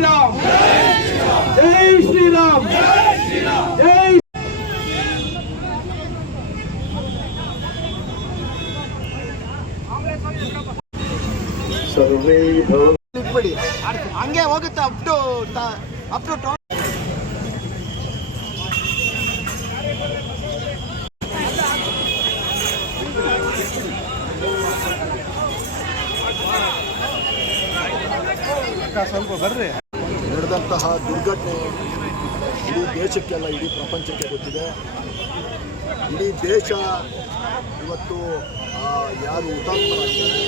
ಶ್ರೀರಾಮ್. ಜೈ ಶ್ರೀರಾಮ್. ಜೈ ಸರ್ವೇ ಭವ ಇಟ್ಬಿಡಿ. ಹಂಗೆ ಹೋಗುತ್ತೆ ಅಪ್ ಟು ಅಪ್ ಟು ಸ್ವಲ್ಪ ಬರ್ರಿ. ನಡೆದಂತಹ ದುರ್ಘಟನೆ ಇಡೀ ದೇಶಕ್ಕೆಲ್ಲ ಇಡೀ ಪ್ರಪಂಚಕ್ಕೆ ಗೊತ್ತಿದೆ. ಇಡೀ ದೇಶ ಇವತ್ತು ಯಾರು ಹುತಾತ್ಮರಾಗಿದ್ದಾರೆ.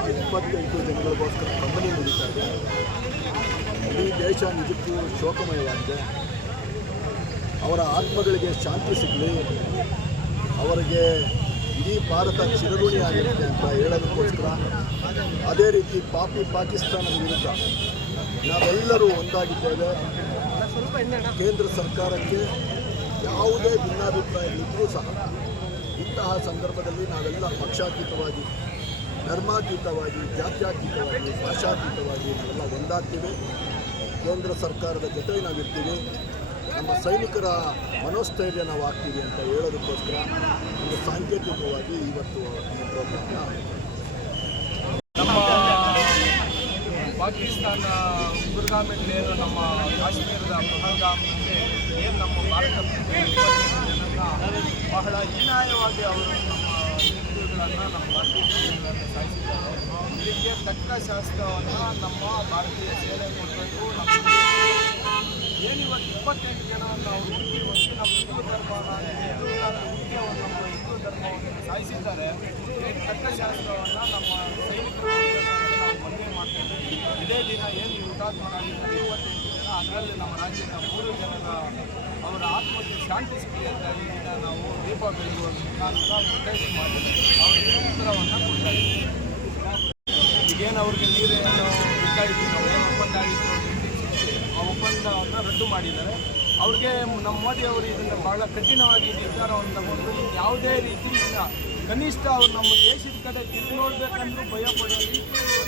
ಆ ಇಪ್ಪತ್ತೆಂಟು ಜನಗಳಿಗೋಸ್ಕರ ಕಂಬನಿ ನಡೀತಾ ಇದೆ. ಇಡೀ ದೇಶ ನಿಜಕ್ಕೂ ಶೋಕಮಯವಾಗಿದೆ. ಅವರ ಆತ್ಮಗಳಿಗೆ ಶಾಂತಿ ಸಿಗಲಿ. ಅವರಿಗೆ ಇಡೀ ಭಾರತ ಚಿರಋಣಿ ಆಗಿರುತ್ತೆ ಅಂತ ಹೇಳೋದಕ್ಕೋಸ್ಕರ, ಅದೇ ರೀತಿ ಪಾಪಿ ಪಾಕಿಸ್ತಾನದ ವಿರುದ್ಧ ನಾವೆಲ್ಲರೂ ಒಂದಾಗಿದ್ದೇವೆ. ಕೇಂದ್ರ ಸರ್ಕಾರಕ್ಕೆ ಯಾವುದೇ ಭಿನ್ನಾಭಿಪ್ರಾಯಗಳಿದ್ದರೂ ಸಹ ಇಂತಹ ಸಂದರ್ಭದಲ್ಲಿ ನಾವೆಲ್ಲ ಪಕ್ಷಾತೀತವಾಗಿ, ಧರ್ಮಾತೀತವಾಗಿ, ಜಾತ್ಯಾತೀತವಾಗಿ, ಭಾಷಾತೀತವಾಗಿ ನಾವೆಲ್ಲ ಒಂದಾಗ್ತೀವಿ. ಕೇಂದ್ರ ಸರ್ಕಾರದ ಜೊತೆ ನಾವಿರ್ತೀವಿ. ನಮ್ಮ ಸೈನಿಕರ ಮನೋಸ್ಥೈರ್ಯ ನಾವು ಆಗ್ತೀವಿ ಅಂತ ಹೇಳೋದಕ್ಕೋಸ್ಕರ ಒಂದು ಸಾಂಕೇತಿಕವಾಗಿ ಇವತ್ತು ಈ ಪ್ರೋಗ್ರಾಮ್ನ ನಮ್ಮ ಪಾಕಿಸ್ತಾನ ಉಗ್ರಗಾಮಿಗಳು ಏನು ನಮ್ಮ ಕಾಶ್ಮೀರದ ಪಹಲ್ಗಾಮ್ಗೆ ಏನು ನಮ್ಮ ಭಾರತ ಬಹಳ ಹೀನಾಯವಾಗಿ ಅವರು ನಮ್ಮ ಹಿಂದೂಗಳನ್ನು ನಮ್ಮ ಭಾರತೀಯ ಸೇನೆಗಳನ್ನು ಸಾಯಿಸಿದ್ದಾರೆ. ಇದಕ್ಕೆ ತಕ್ಕ ಶಾಸ್ತ್ರವನ್ನು ನಮ್ಮ ಭಾರತೀಯ ಸೇನೆ ಕೊಡಬೇಕು ನಮ್ಮ ಏನಿವತ್ತು ಇಪ್ಪತ್ತೆಂಟು ಜನವನ್ನು ಅವರು ಹುಟ್ಟಿ ಒಂದು ನಮ್ಮ ಹಿಂದೂ ಧರ್ಮವನ್ನು ಹುಡುಕಿ ಹುಟ್ಟಿಯವರು ನಮ್ಮ ಹಿಂದೂ ಧರ್ಮವನ್ನು ಸಾಯಿಸಿದ್ದಾರೆ. ತಕ್ಕ ಶಾಸ್ತ್ರವನ್ನು ನಮ್ಮ ಸೈನಿಕರು ಕೊಡಬೇಕು ಅಂತ ನಾವು ಮನವಿ ಮಾಡ್ತೇವೆ ಇದೇ ದಿನ ಏನು ಹುತಾತ್ಮರಾಗಿದ್ದಾರೆ ಇಪ್ಪತ್ತೆಂಟು ಜನ ಅದರಲ್ಲಿ ನಮ್ಮ ರಾಜ್ಯದ ಮೂರು ಜನರ ಅವರ ಆತ್ಮಕ್ಕೆ ಶಾಂತಿ ಸಿಗಲಿ ಅಂತ ಈ ನಾವು ದೀಪ ಬೆಳಗುವ ಮುಖಾಂತರ ಪ್ರೊಟೆಸ್ಟ್ ಮಾಡಿ ಅವರಿಗೆ ಉತ್ತರವನ್ನು ಕೊಡ್ತಾ ಇದ್ದೀವಿ ಈಗೇನು ಅವ್ರಿಗೆ ನೀರೇನು ಬೇಕಾಗಿತ್ತು ನಾವು ಏನು ಒಪ್ಪಂದ ಆಗಿತ್ತು ಆ ಒಪ್ಪಂದವನ್ನು ರದ್ದು ಮಾಡಿದ್ದಾರೆ. ಅವ್ರಿಗೆ ನಮ್ಮ ಮೋದಿ ಅವರು ಇದನ್ನು ಬಹಳ ಕಠಿಣವಾಗಿ ನಿರ್ಧಾರವನ್ನು ತಗೊಂಡು ಯಾವುದೇ ರೀತಿಯಿಂದ ಕನಿಷ್ಠ ಅವ್ರು ನಮ್ಮ ದೇಶದ ಕಡೆ ತಿರುಗಿ ನೋಡ್ಬೇಕಂದ್ರೂ ರೀತಿ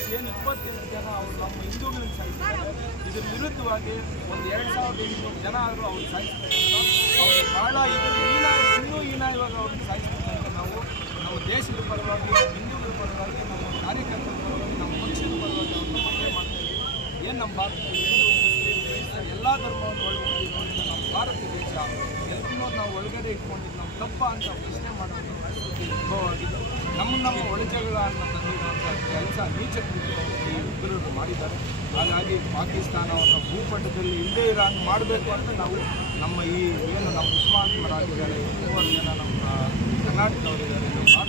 ಏನು ಇಪ್ಪತ್ತೆಂಟು ಜನ ಅವರು ನಮ್ಮ ಹಿಂದೂಗಳನ್ನು ಸಾಯಿಸಿದ್ದಾರೆ ಇದ್ರ ವಿರುದ್ಧವಾಗಿ ಒಂದು ಎರಡು ಸಾವಿರದ ಇನ್ನೂರು ಜನ ಆದರೂ ಅವ್ರು ಸಾಯಿಸ್ತಾರೆ ಅಂತ. ಭಾಳ ಇದ್ರ ಹೀನ ಇನ್ನೂ ಹೀನಾಯವಾಗಿ ಅವ್ರನ್ನ ಸಾಯಿಸ್ಬೇಕಂತ ನಾವು ನಮ್ಮ ದೇಶದ ಪರವಾಗಿ, ಹಿಂದೂಗಳ ಪರವಾಗಿ, ನಮ್ಮ ಕಾರ್ಯಕರ್ತರ ಪರವಾಗಿ, ನಮ್ಮ ಪಕ್ಷದ ಪರವಾಗಿ ಅವ್ರನ್ನ ಮನೆ ಮಾಡ್ತೇವೆ ಏನು ನಮ್ಮ ಭಾರತ, ಹಿಂದೂ, ಮುಸ್ಲಿಂ ಎಲ್ಲ ಧರ್ಮವನ್ನು ಒಳಗೊಂಡಿರುವಂಥ ನಮ್ಮ ಭಾರತ ದೇಶ ಎಲ್ಲರನ್ನೂ ನಾವು ಒಳಗಡೆ ಇಟ್ಕೊಂಡಿದ್ದು ನಮ್ಮ ತಪ್ಪ ಅಂತ ಪ್ರಶ್ನೆ ಮಾಡೋದು ಪರಿಸ್ಥಿತಿ ನಮ್ಮ ನಮ್ಮ ನಮ್ಮ ಒಳಜಗಳನ್ನ ತಂದಿರುವಂಥ ಕೆಲಸ ನೀಚ ಈ ಉಗ್ರರು ಮಾಡಿದ್ದಾರೆ. ಹಾಗಾಗಿ ಪಾಕಿಸ್ತಾನವನ್ನು ಭೂಪಟದಲ್ಲಿ ಇಲ್ಲದೇ ಇರೋ ಹಂಗೆ ಮಾಡಬೇಕು ಅಂತ ನಾವು ನಮ್ಮ ಈ ಏನು ನಮ್ಮ ಉಸ್ಮಾನ್ ಅವರಾಗಿದ್ದಾರೆ ಮೂವರು ಜನ ನಮ್ಮ ಕರ್ನಾಟಕದವರಿದ್ದಾರೆ ನಮ್ಮ